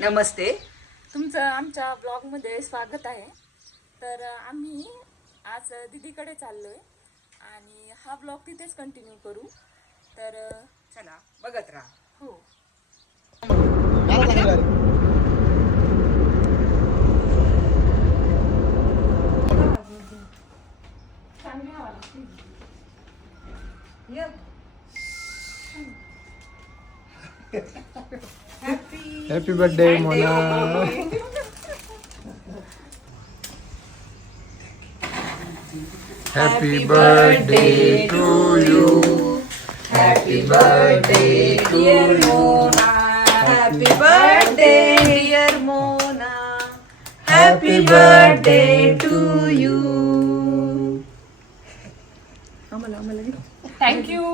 नमस्ते. तुमचं आमच्या ब्लॉगमध्ये स्वागत आहे. तर आम्ही आज दीदीकडे चाललोय आणि हा ब्लॉग तिथेच कंटिन्यू करू. तर चला बघत राहा. हो. Happy birthday Mona. Happy birthday to you. Happy birthday dear Mona. Happy birthday dear Mona. Happy birthday to you. Thank you.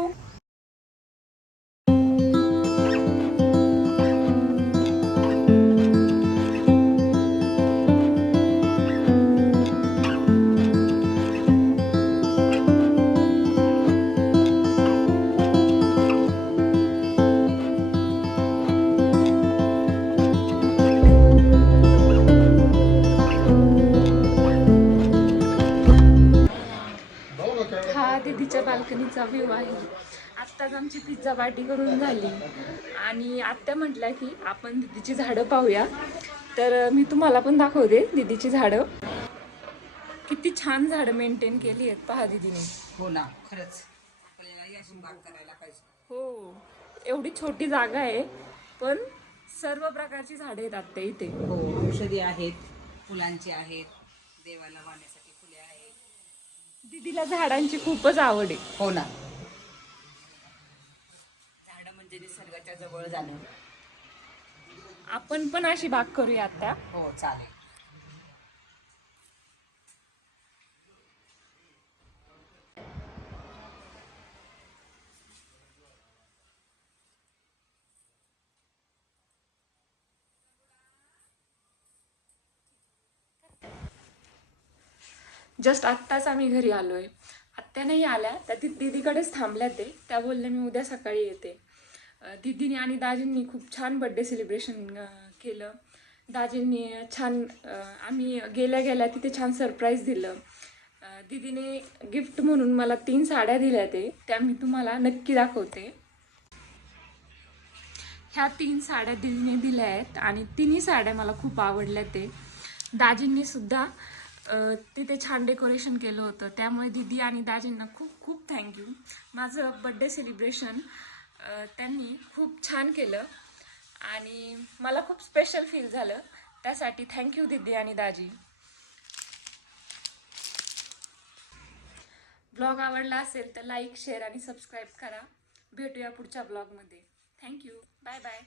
हा दीदीच्या बाल्कनीचा व्ह्यू आहे. आत्ताच आमची पिझ्झा पार्टी करून झाली आणि आत्या म्हटल्या की आपण दीदीची झाडं पाहूया. तर मी तुम्हाला पण दाखवते दीदीची झाडं. किती छान झाडं मेंटेन केली आहेत पहा दीदीने. हो ना, खरंच आपल्याला याची बाग करायला पाहिजे. हो, एवढी छोटी जागा आहे पण सर्व प्रकारची झाडं आहेत आत्या इथे. हो, औषधी आहेत, फुलांची आहेत, देवाला वाहण्यासाठी फुले आहेत. दीदीला झाडांची खूपच आवड आहे. हो ना, झाडं म्हणजे निसर्गाच्या जवळ जाणं. आपण पण अशी बाग करूया आत्या. हो चालेल. जस्ट आत्ताच आम्ही घरी आलोय. आत्या नाही आल्या, त्या दीदीकडेच थांबल्या ते. त्या बोलल्या मी उद्या सकाळी येते. दीदीने आणि दाजींनी खूप छान बड्डे सेलिब्रेशन केलं. दाजींनी छान आम्ही गेल्या गेल्या तिथे छान सरप्राईज दिलं. दीदीने गिफ्ट म्हणून मला 3 साड्या दिल्या त्या मी तुम्हाला नक्की दाखवते. ह्या 3 साड्या दीदीने दिल्या आहेत आणि तिन्ही साड्या मला खूप आवडल्या दाजींनी सुद्धा तिथे छान डेकोरेशन केलं होतं. त्यामुळे दीदी आणि दाजींना खूप खूप थँक्यू. माझं बड्डे सेलिब्रेशन त्यांनी खूप छान केलं आणि मला खूप स्पेशल फील झालं. त्यासाठी थँक्यू दीदी आणि दाजी. ब्लॉग आवडला असेल तर लाईक, शेअर आणि सबस्क्राईब करा. भेटूया पुढच्या ब्लॉगमध्ये. थँक्यू. Bye bye.